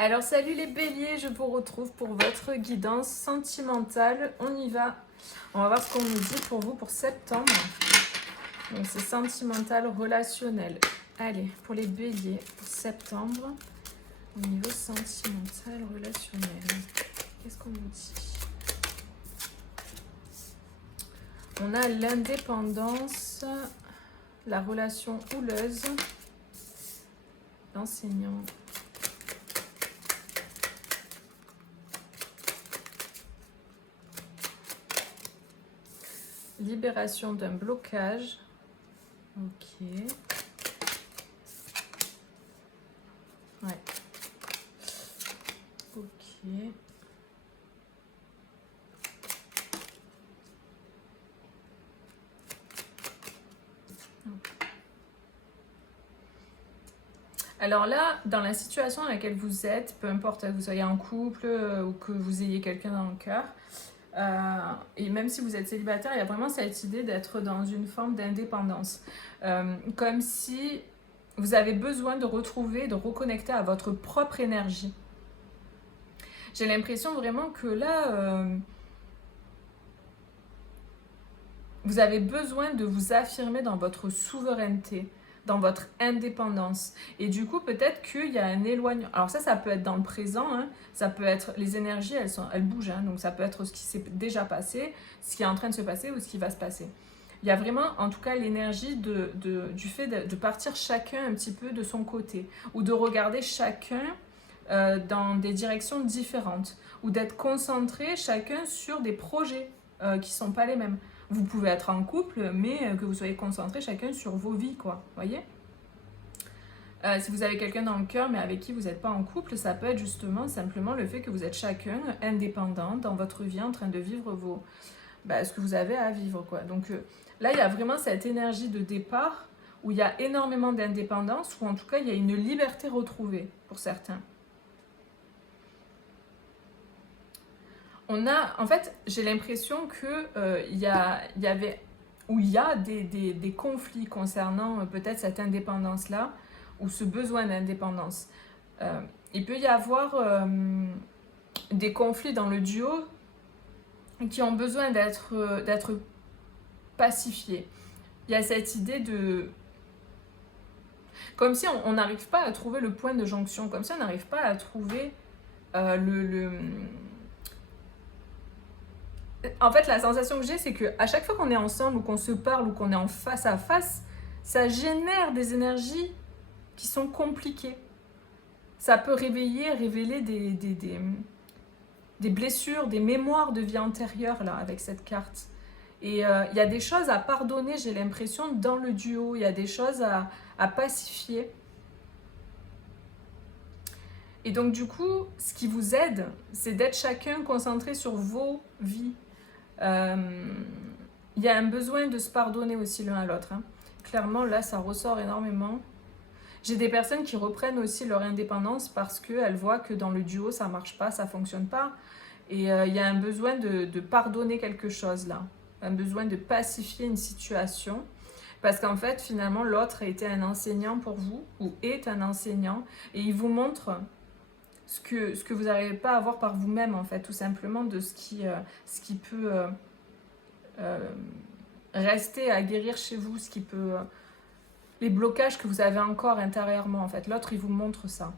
Alors salut les béliers, je vous retrouve pour votre guidance sentimentale. On y va. On va voir ce qu'on nous dit pour vous pour septembre. Donc c'est sentimental, relationnel. Allez, pour les béliers, pour septembre, au niveau sentimental, relationnel. Qu'est-ce qu'on nous dit? On a l'indépendance, la relation houleuse, l'enseignant. Libération d'un blocage. Ok. Ouais. Ok. Alors là, dans la situation dans laquelle vous êtes, peu importe que vous soyez en couple ou que vous ayez quelqu'un dans le cœur, et même si vous êtes célibataire, il y a vraiment cette idée d'être dans une forme d'indépendance. Comme si vous avez besoin de retrouver, de reconnecter à votre propre énergie. J'ai l'impression vraiment que là, vous avez besoin de vous affirmer dans votre souveraineté, dans votre indépendance. Et du coup, peut-être qu'il y a un éloignement. Alors ça peut être dans le présent, hein. Ça peut être, les énergies, elles bougent, hein. Donc ça peut être ce qui s'est déjà passé, ce qui est en train de se passer ou ce qui va se passer. Il y a vraiment, en tout cas, l'énergie du fait de partir chacun un petit peu de son côté, ou de regarder chacun dans des directions différentes, ou d'être concentré chacun sur des projets qui ne sont pas les mêmes. Vous pouvez être en couple, mais que vous soyez concentrés chacun sur vos vies, quoi. Voyez ? Si vous avez quelqu'un dans le cœur, mais avec qui vous n'êtes pas en couple, ça peut être justement simplement le fait que vous êtes chacun indépendant dans votre vie, en train de vivre ce que vous avez à vivre, quoi. Donc là, il y a vraiment cette énergie de départ où il y a énormément d'indépendance, ou en tout cas, il y a une liberté retrouvée pour certains. En fait, j'ai l'impression que il y a des conflits concernant peut-être cette indépendance-là, ou ce besoin d'indépendance. Il peut y avoir des conflits dans le duo qui ont besoin d'être pacifiés. Il y a cette idée de... Comme si on n'arrive pas à trouver le point de jonction, comme si on n'arrive pas à trouver En fait, la sensation que j'ai, c'est qu'à chaque fois qu'on est ensemble, ou qu'on se parle, ou qu'on est en face à face, ça génère des énergies qui sont compliquées. Ça peut révéler des blessures, des mémoires de vie antérieure, là, avec cette carte. Et il y a des choses à pardonner, j'ai l'impression, dans le duo. Il y a des choses à pacifier. Et donc, du coup, ce qui vous aide, c'est d'être chacun concentré sur vos vies. Il y a un besoin de se pardonner aussi l'un à l'autre, hein. Clairement, là, ça ressort énormément. J'ai des personnes qui reprennent aussi leur indépendance parce qu'elles voient que dans le duo, ça marche pas, ça fonctionne pas. Et il y a un besoin de pardonner quelque chose, là. Un besoin de pacifier une situation. Parce qu'en fait, finalement, l'autre a été un enseignant pour vous, ou est un enseignant, et il vous montre ce que vous n'arrivez pas à voir par vous-même, en fait, tout simplement, de ce qui peut rester à guérir chez vous, ce qui peut... les blocages que vous avez encore intérieurement, en fait. L'autre, il vous montre ça.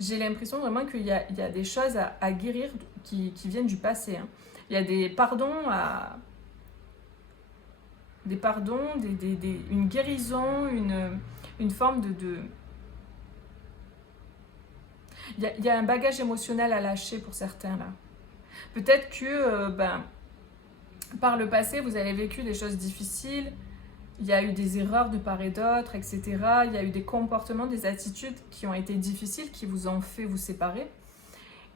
J'ai l'impression vraiment qu'il y a des choses à guérir qui viennent du passé, hein. Il y a des pardons une guérison, une forme de... Il y a un bagage émotionnel à lâcher pour certains, là. Peut-être que par le passé, vous avez vécu des choses difficiles, il y a eu des erreurs de part et d'autre, etc. Il y a eu des comportements, des attitudes qui ont été difficiles, qui vous ont fait vous séparer.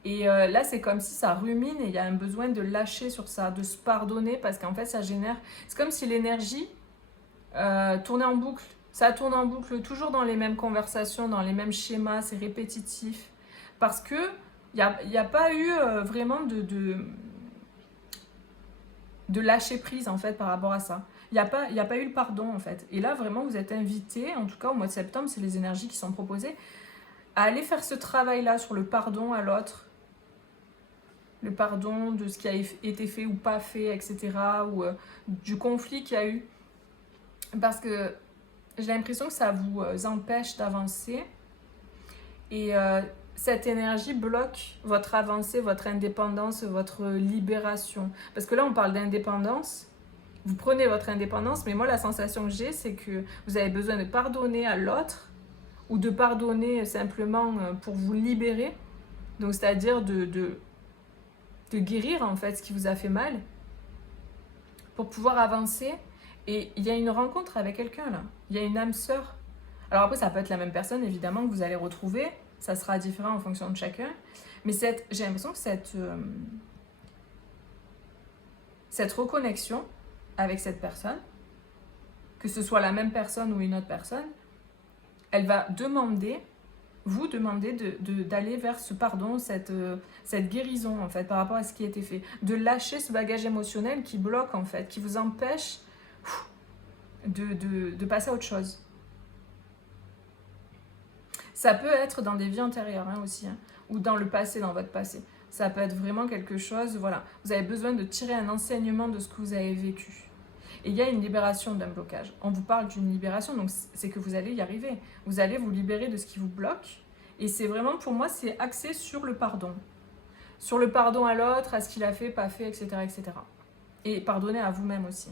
Et là, c'est comme si ça rumine et il y a un besoin de lâcher sur ça, de se pardonner, parce qu'en fait, ça génère... C'est comme si l'énergie tournait en boucle. Ça tourne en boucle, toujours dans les mêmes conversations, dans les mêmes schémas, c'est répétitif. Parce que il n'y a pas eu vraiment de lâcher prise, en fait, par rapport à ça. il y a pas eu le pardon en fait. Et là, vraiment, vous êtes invité, en tout cas au mois de septembre, c'est les énergies qui sont proposées, à aller faire ce travail-là sur le pardon à l'autre, le pardon de ce qui a été fait ou pas fait, etc., ou du conflit qu'il y a eu. Parce que j'ai l'impression que ça vous empêche d'avancer, et cette énergie bloque votre avancée, votre indépendance, votre libération. Parce que là, on parle d'indépendance, vous prenez votre indépendance, mais moi, la sensation que j'ai, c'est que vous avez besoin de pardonner à l'autre, ou de pardonner simplement pour vous libérer, donc c'est-à-dire de guérir en fait ce qui vous a fait mal, pour pouvoir avancer. Et il y a une rencontre avec quelqu'un là, il y a une âme sœur. Alors après, ça peut être la même personne évidemment que vous allez retrouver, ça sera différent en fonction de chacun, mais j'ai l'impression que cette reconnexion avec cette personne, que ce soit la même personne ou une autre personne, elle va vous demander d'aller vers ce pardon, cette guérison en fait par rapport à ce qui a été fait, de lâcher ce bagage émotionnel qui bloque en fait, qui vous empêche de passer à autre chose. Ça peut être dans des vies antérieures aussi, ou dans le passé, dans votre passé. Ça peut être vraiment quelque chose, voilà. Vous avez besoin de tirer un enseignement de ce que vous avez vécu. Et il y a une libération d'un blocage. On vous parle d'une libération, donc c'est que vous allez y arriver. Vous allez vous libérer de ce qui vous bloque. Et c'est vraiment, pour moi, c'est axé sur le pardon. Sur le pardon à l'autre, à ce qu'il a fait, pas fait, etc., etc. Et pardonner à vous-même aussi.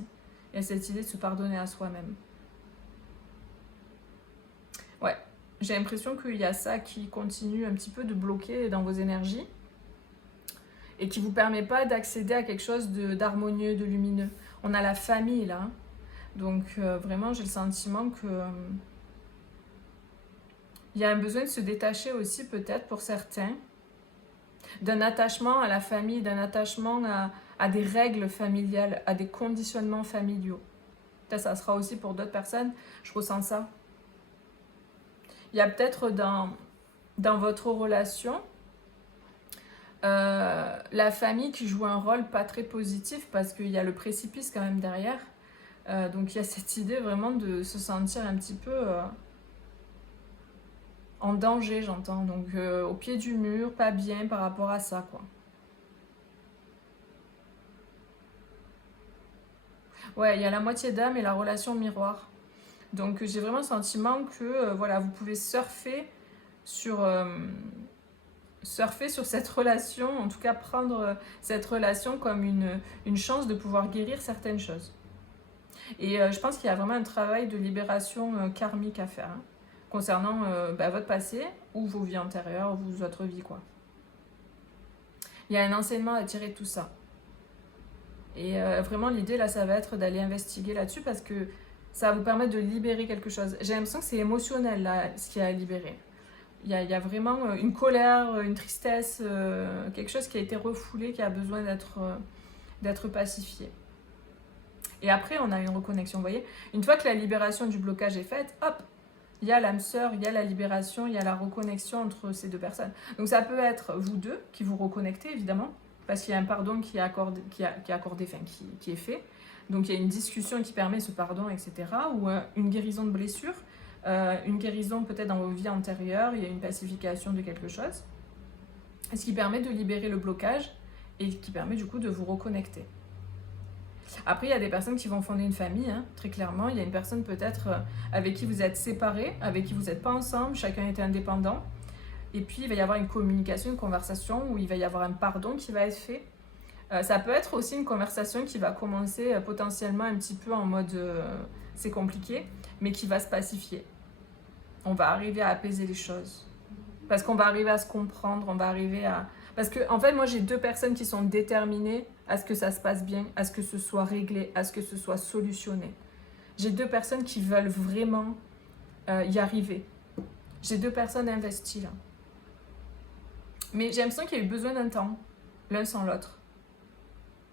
Il y a cette idée de se pardonner à soi-même. Ouais, j'ai l'impression qu'il y a ça qui continue un petit peu de bloquer dans vos énergies et qui ne vous permet pas d'accéder à quelque chose d'harmonieux, de lumineux. On a la famille là, donc vraiment j'ai le sentiment que il y a un besoin de se détacher aussi peut-être pour certains, d'un attachement à la famille, d'un attachement à des règles familiales, à des conditionnements familiaux. Peut-être ça sera aussi pour d'autres personnes, je ressens ça. Il y a peut-être dans votre relation la famille qui joue un rôle pas très positif parce qu'il y a le précipice quand même derrière. Donc il y a cette idée vraiment de se sentir un petit peu en danger, j'entends. Donc au pied du mur, pas bien par rapport à ça, quoi. Ouais, il y a la moitié d'âme et la relation miroir. Donc j'ai vraiment le sentiment que voilà, vous pouvez sur, surfer sur cette relation, en tout cas prendre cette relation comme une chance de pouvoir guérir certaines choses. Et je pense qu'il y a vraiment un travail de libération karmique à faire concernant votre passé ou vos vies antérieures, ou votre vie, quoi. Il y a un enseignement à tirer de tout ça. Et vraiment l'idée là, ça va être d'aller investiguer là-dessus parce que ça va vous permettre de libérer quelque chose. J'ai l'impression que c'est émotionnel là, ce qu'il y a à libérer. Il y a vraiment une colère, une tristesse, quelque chose qui a été refoulé, qui a besoin d'être pacifié. Et après, on a une reconnexion, vous voyez. Une fois que la libération du blocage est faite, hop, il y a l'âme sœur, il y a la libération, il y a la reconnexion entre ces deux personnes. Donc ça peut être vous deux qui vous reconnectez, évidemment, parce qu'il y a un pardon qui est accordé, qui est fait. Donc il y a une discussion qui permet ce pardon, etc. Ou une guérison de blessure, une guérison peut-être dans vos vies antérieures, il y a une pacification de quelque chose. Ce qui permet de libérer le blocage et qui permet du coup de vous reconnecter. Après, il y a des personnes qui vont fonder une famille, très clairement. Il y a une personne peut-être avec qui vous êtes séparés, avec qui vous n'êtes pas ensemble, chacun est indépendant. Et puis, il va y avoir une communication, une conversation où il va y avoir un pardon qui va être fait. Ça peut être aussi une conversation qui va commencer potentiellement un petit peu en mode c'est compliqué, mais qui va se pacifier. On va arriver à apaiser les choses. Parce qu'on va arriver à se comprendre, on va arriver à... Parce que, en fait, moi, j'ai deux personnes qui sont déterminées à ce que ça se passe bien, à ce que ce soit réglé, à ce que ce soit solutionné. J'ai deux personnes qui veulent vraiment y arriver. J'ai deux personnes investies, là. Mais j'ai l'impression qu'il y a eu besoin d'un temps, l'un sans l'autre.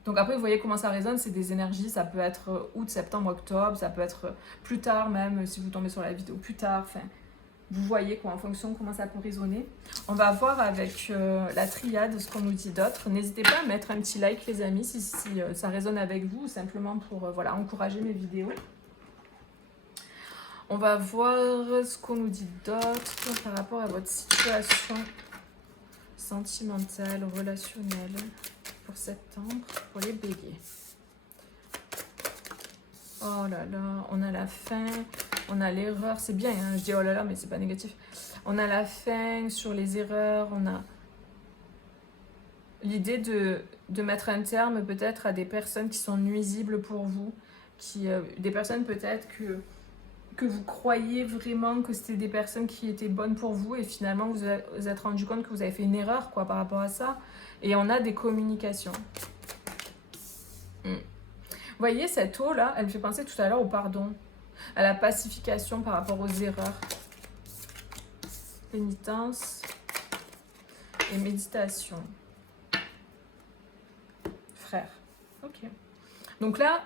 Donc après, vous voyez comment ça résonne, c'est des énergies, ça peut être août, septembre, octobre, ça peut être plus tard même, si vous tombez sur la vidéo plus tard, enfin... vous voyez quoi, en fonction de comment ça peut résonner. On va voir avec la triade ce qu'on nous dit d'autre. N'hésitez pas à mettre un petit like les amis si ça résonne avec vous, ou simplement pour voilà, encourager mes vidéos. On va voir ce qu'on nous dit d'autre par rapport à votre situation sentimentale, relationnelle pour septembre, pour les béliers. Oh là là, on a la fin, on a l'erreur, c'est bien, hein, je dis oh là là, mais c'est pas négatif. On a la fin sur les erreurs, on a l'idée de mettre un terme peut-être à des personnes qui sont nuisibles pour vous, des personnes peut-être que vous croyez vraiment que c'était des personnes qui étaient bonnes pour vous et finalement vous vous êtes rendu compte que vous avez fait une erreur quoi, par rapport à ça. Et on a des communications. Vous voyez, cette eau là, elle me fait penser tout à l'heure au pardon, à la pacification par rapport aux erreurs. Pénitence et méditation. Frère. Ok. Donc là,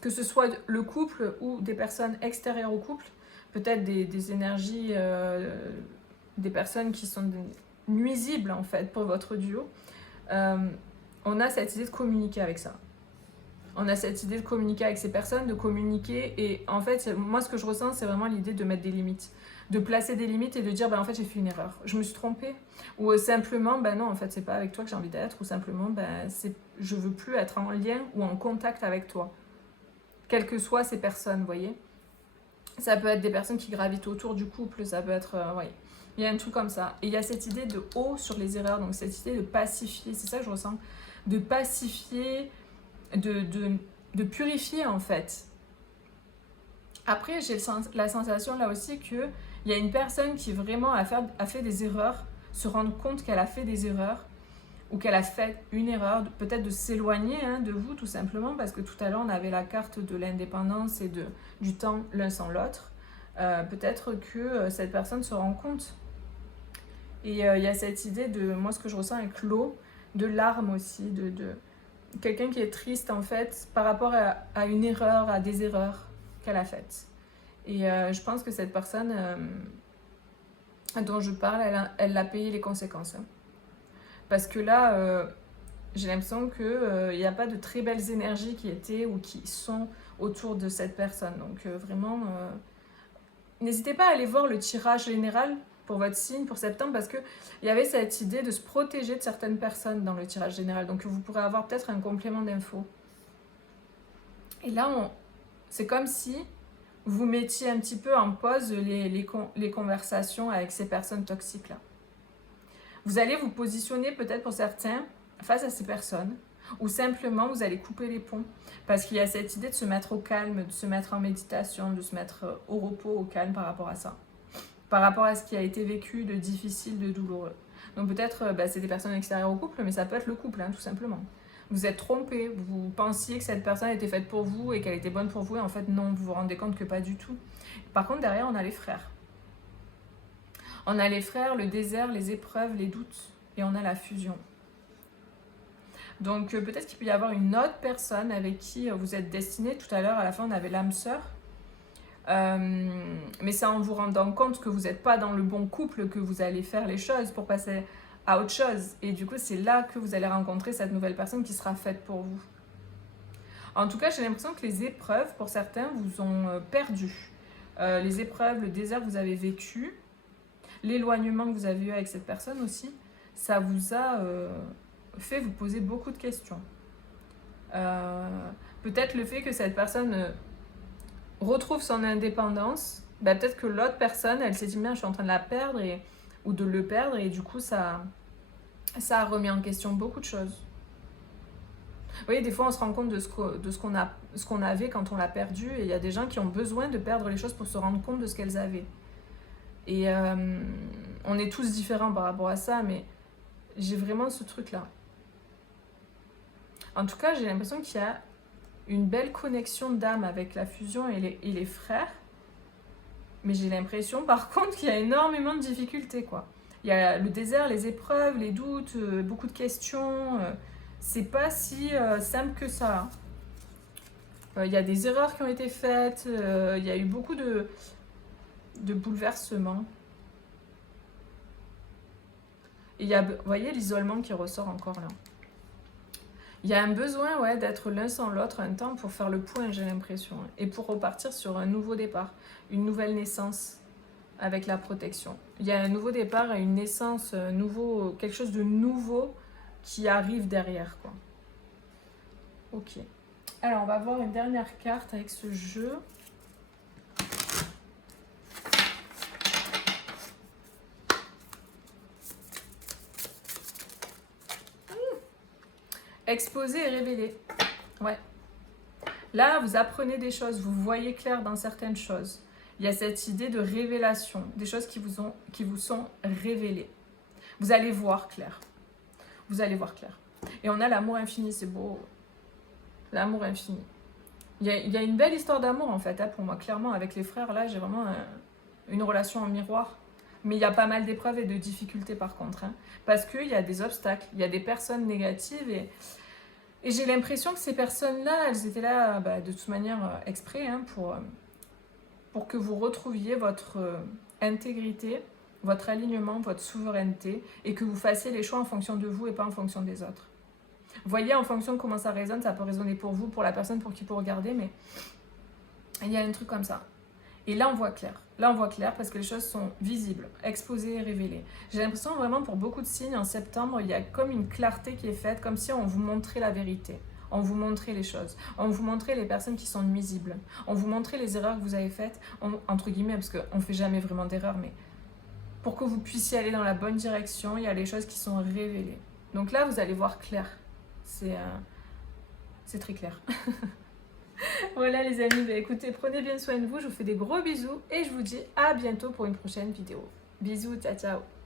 que ce soit le couple ou des personnes extérieures au couple, peut-être des énergies, des personnes qui sont nuisibles en fait pour votre duo, on a cette idée de communiquer avec ça. On a cette idée de communiquer avec ces personnes, de communiquer. Et en fait, moi, ce que je ressens, c'est vraiment l'idée de mettre des limites. De placer des limites et de dire, en fait, j'ai fait une erreur. Je me suis trompée. Ou simplement, non, en fait, c'est pas avec toi que j'ai envie d'être. Ou simplement, je veux plus être en lien ou en contact avec toi. Quelles que soient ces personnes, vous voyez. Ça peut être des personnes qui gravitent autour du couple. Ça peut être, il y a un truc comme ça. Et il y a cette idée de haut sur les erreurs. Donc, cette idée de pacifier. C'est ça que je ressens. De pacifier... De purifier en fait. Après, j'ai la sensation là aussi qu'il y a une personne qui vraiment a fait des erreurs, se rendre compte qu'elle a fait des erreurs ou qu'elle a fait une erreur, peut-être de s'éloigner de vous tout simplement, parce que tout à l'heure on avait la carte de l'indépendance et du temps l'un sans l'autre. Peut-être que cette personne se rend compte. Et il y a cette idée de, moi ce que je ressens avec l'eau, de larmes aussi, quelqu'un qui est triste en fait par rapport à une erreur, à des erreurs qu'elle a faites. Et je pense que cette personne dont je parle, elle a payé les conséquences. Parce que là, j'ai l'impression qu'il n'y a pas de très belles énergies qui étaient ou qui sont autour de cette personne. Donc vraiment, n'hésitez pas à aller voir le tirage général pour votre signe, pour septembre, parce qu'il y avait cette idée de se protéger de certaines personnes dans le tirage général. Donc vous pourrez avoir peut-être un complément d'infos. Et là, c'est comme si vous mettiez un petit peu en pause les conversations avec ces personnes toxiques-là. Vous allez vous positionner peut-être pour certains face à ces personnes, ou simplement vous allez couper les ponts, parce qu'il y a cette idée de se mettre au calme, de se mettre en méditation, de se mettre au repos, au calme par rapport à ça. Par rapport à ce qui a été vécu de difficile, de douloureux. Donc peut-être c'est des personnes extérieures au couple, mais ça peut être le couple, tout simplement. Vous êtes trompé, vous pensiez que cette personne était faite pour vous et qu'elle était bonne pour vous, et en fait non, vous vous rendez compte que pas du tout. Par contre, derrière, on a les frères. On a les frères, le désert, les épreuves, les doutes, et on a la fusion. Donc peut-être qu'il peut y avoir une autre personne avec qui vous êtes destiné. Tout à l'heure, à la fin, on avait l'âme sœur. Mais c'est en vous rendant compte que vous n'êtes pas dans le bon couple que vous allez faire les choses pour passer à autre chose. Et du coup, c'est là que vous allez rencontrer cette nouvelle personne qui sera faite pour vous. En tout cas, j'ai l'impression que les épreuves, pour certains, vous ont perdu. Les épreuves, le désert que vous avez vécu, l'éloignement que vous avez eu avec cette personne aussi, ça vous a fait vous poser beaucoup de questions. Peut-être le fait que cette personne retrouve son indépendance, peut-être que l'autre personne, elle s'est dit, je suis en train de la perdre ou de le perdre, et du coup, ça a remis en question beaucoup de choses. Vous voyez, des fois, on se rend compte de ce qu'on avait quand on l'a perdu, et il y a des gens qui ont besoin de perdre les choses pour se rendre compte de ce qu'elles avaient. Et on est tous différents par rapport à ça, mais j'ai vraiment ce truc-là. En tout cas, j'ai l'impression qu'il y a une belle connexion d'âme avec la fusion et les frères. Mais j'ai l'impression, par contre, qu'il y a énormément de difficultés, quoi. Il y a le désert, les épreuves, les doutes, beaucoup de questions. C'est pas si simple que ça. Il y a des erreurs qui ont été faites. Il y a eu beaucoup de bouleversements. Et il y a, vous voyez l'isolement qui ressort encore là. Il y a un besoin ouais, d'être l'un sans l'autre un temps pour faire le point, j'ai l'impression. Et pour repartir sur un nouveau départ, une nouvelle naissance avec la protection. Il y a un nouveau départ et une naissance, quelque chose de nouveau qui arrive derrière, quoi. Ok. Alors, on va voir une dernière carte avec ce jeu. Exposer et révéler. Ouais. Là, vous apprenez des choses, vous voyez clair dans certaines choses. Il y a cette idée de révélation, des choses qui vous sont révélées. Vous allez voir clair. Vous allez voir clair. Et on a l'amour infini, c'est beau. L'amour infini. Il y a une belle histoire d'amour en fait, hein, pour moi, clairement, avec les frères. Là, j'ai vraiment une relation en miroir. Mais il y a pas mal d'épreuves et de difficultés par contre. Hein, parce qu'il y a des obstacles, il y a des personnes négatives et j'ai l'impression que ces personnes-là, elles étaient là de toute manière exprès hein, pour que vous retrouviez votre intégrité, votre alignement, votre souveraineté et que vous fassiez les choix en fonction de vous et pas en fonction des autres. Vous voyez, en fonction de comment ça résonne, ça peut résonner pour vous, pour la personne pour qui vous regardez, mais il y a un truc comme ça. Et là, on voit clair. Là, on voit clair parce que les choses sont visibles, exposées et révélées. J'ai l'impression vraiment pour beaucoup de signes, en septembre, il y a comme une clarté qui est faite, comme si on vous montrait la vérité. On vous montrait les choses. On vous montrait les personnes qui sont nuisibles. On vous montrait les erreurs que vous avez faites, entre guillemets, parce qu'on ne fait jamais vraiment d'erreurs, mais pour que vous puissiez aller dans la bonne direction, il y a les choses qui sont révélées. Donc là, vous allez voir clair. C'est très clair. Voilà les amis, écoutez, prenez bien soin de vous, je vous fais des gros bisous et je vous dis à bientôt pour une prochaine vidéo. Bisous, ciao ciao.